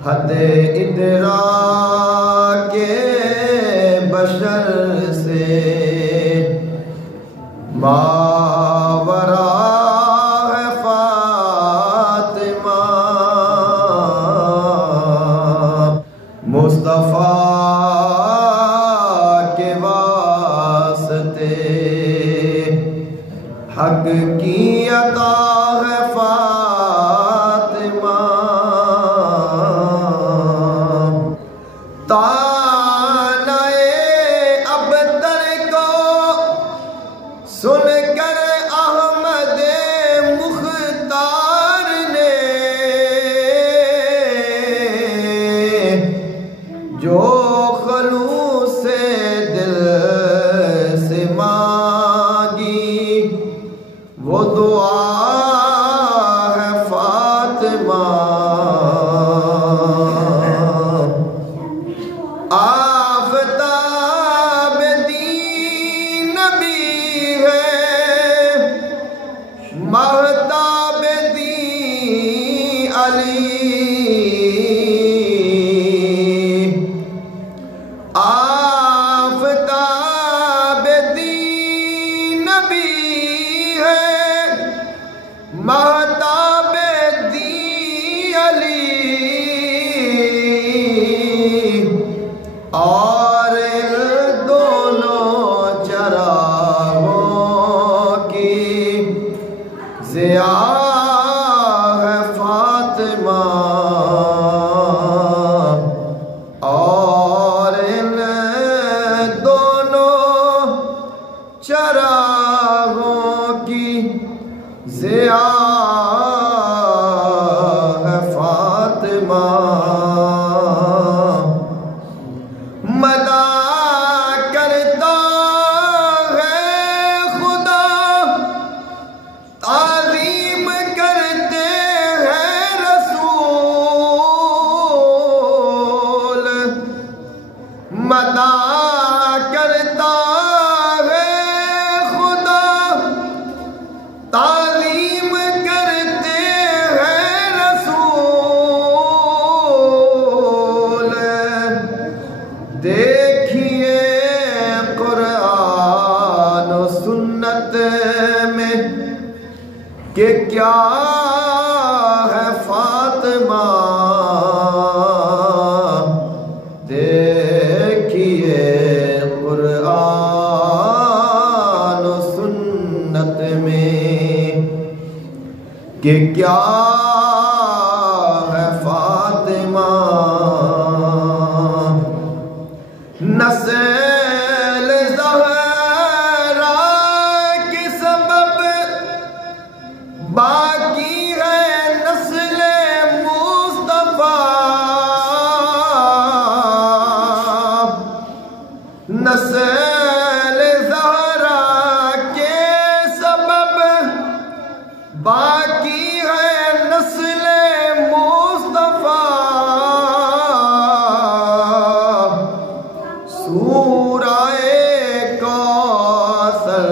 हद इदराके बशर से मावरा है फातिमा मुस्तफ़ा के वास्ते हक की अता है फातिमा तानाए अबतर को सुनकर अहमद मुख्तार ने जो खलूस से दिल से मांगी वो दुआ है फातिमा आफ़ताब दीन भी है महताब दी अली आफ़ताब दीन भी है महताब दी अली और दोनों चरागों की ज़िया है फातिमा और इन दोनों चरागों की ज़िया है फातिमा मदा करता है खुदा ताज़ीम करते हैं रसूल मदा करता है खुदा ताज़ीम करते हैं रसूल देखिए कुरान और सुन्नत में कि क्या है फातिमा देखिए कुरान और सुन्नत में कि क्या है फातिमा नस्ल ज़हरा के सबब बाकी है नस्ल मुस्तफ़ा नस्ल ज़हरा के सबब बाकी है नस्ल मुस्तफ़ा सूराए कौसर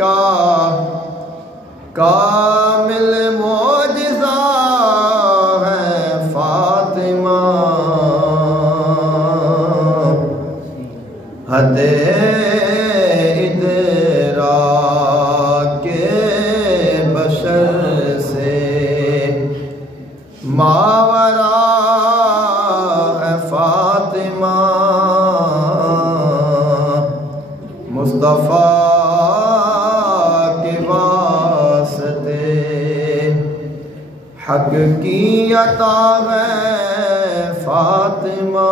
का कामिल मौजिज़ा है फातिमा हद इदराके बशर से मावरा है फातिमा मुस्तफ़ा के वास्ते हक की अता है फातिमा।